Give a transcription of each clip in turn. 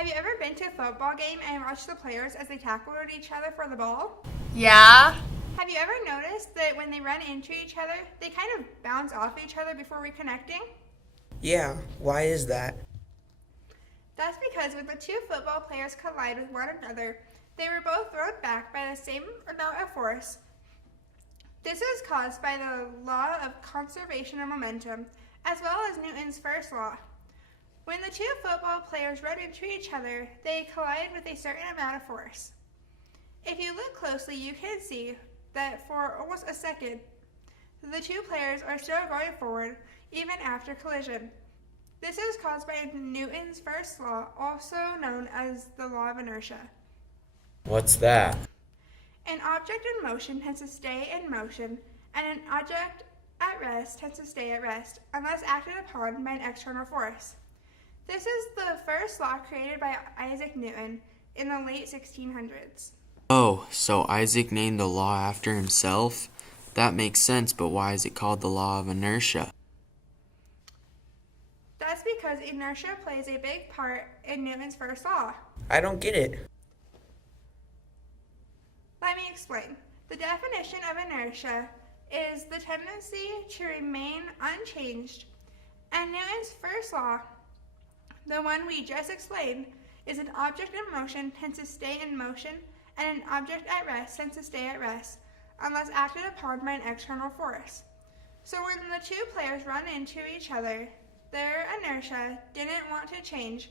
Have you ever been to a football game and watched the players as they tackled each other for the ball? Yeah. Have you ever noticed that when they run into each other, they kind of bounce off each other before reconnecting? Yeah, why is that? That's because when the two football players collide with one another, they were both thrown back by the same amount of force. This is caused by the law of conservation of momentum, as well as Newton's first law. When the two football players run into each other, they collide with a certain amount of force. If you look closely, you can see that for almost a second, the two players are still going forward even after collision. This is caused by Newton's first law, also known as the law of inertia. What's that? An object in motion tends to stay in motion, and an object at rest tends to stay at rest unless acted upon by an external force. This is the first law created by Isaac Newton in the late 1600s. Oh, so Isaac named the law after himself? That makes sense, but why is it called the law of inertia? That's because inertia plays a big part in Newton's first law. I don't get it. Let me explain. The definition of inertia is the tendency to remain unchanged, and Newton's first law, the one we just explained, is an object in motion tends to stay in motion, and an object at rest tends to stay at rest, unless acted upon by an external force. So when the two players run into each other, their inertia didn't want to change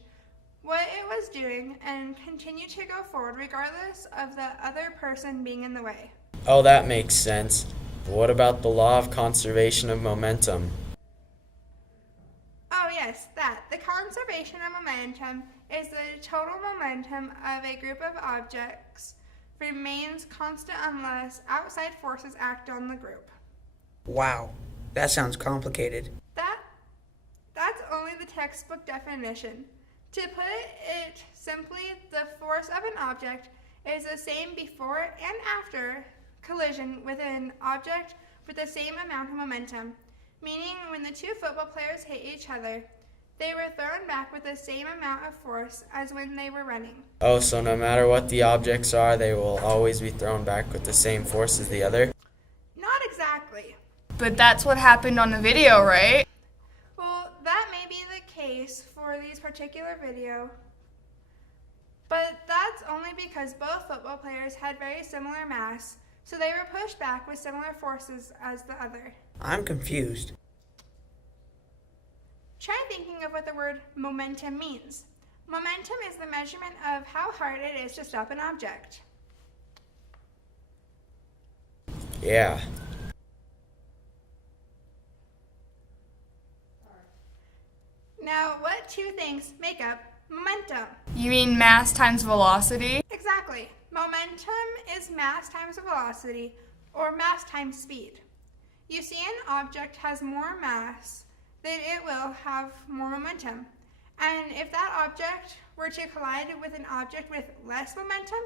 what it was doing and continue to go forward regardless of the other person being in the way. Oh, that makes sense. What about the law of conservation of momentum? Oh yes, that. The conservation of momentum is the total momentum of a group of objects remains constant unless outside forces act on the group. Wow, that sounds complicated. That's only the textbook definition. To put it simply, the force of an object is the same before and after collision with an object with the same amount of momentum, meaning when the two football players hit each other, they were thrown back with the same amount of force as when they were running. Oh, so no matter what the objects are, they will always be thrown back with the same force as the other? Not exactly. But that's what happened on the video, right? Well, that may be the case for these particular video, but that's only because both football players had very similar mass, so they were pushed back with similar forces as the other. I'm confused. Try thinking of what the word momentum means. Momentum is the measurement of how hard it is to stop an object. Yeah. Now, what two things make up momentum? You mean mass times velocity? Exactly. Momentum is mass times velocity, or mass times speed. You see, an object has more mass, then it will have more momentum. And if that object were to collide with an object with less momentum,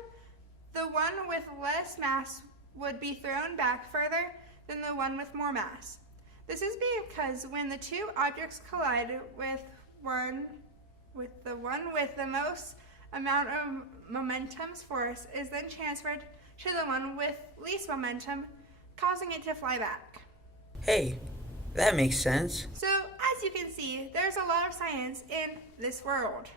the one with less mass would be thrown back further than the one with more mass. This is because when the two objects collide with the one with the most amount of momentum's force is then transferred to the one with least momentum, causing it to fly back. Hey, that makes sense. So, as you can see, there's a lot of science in this world.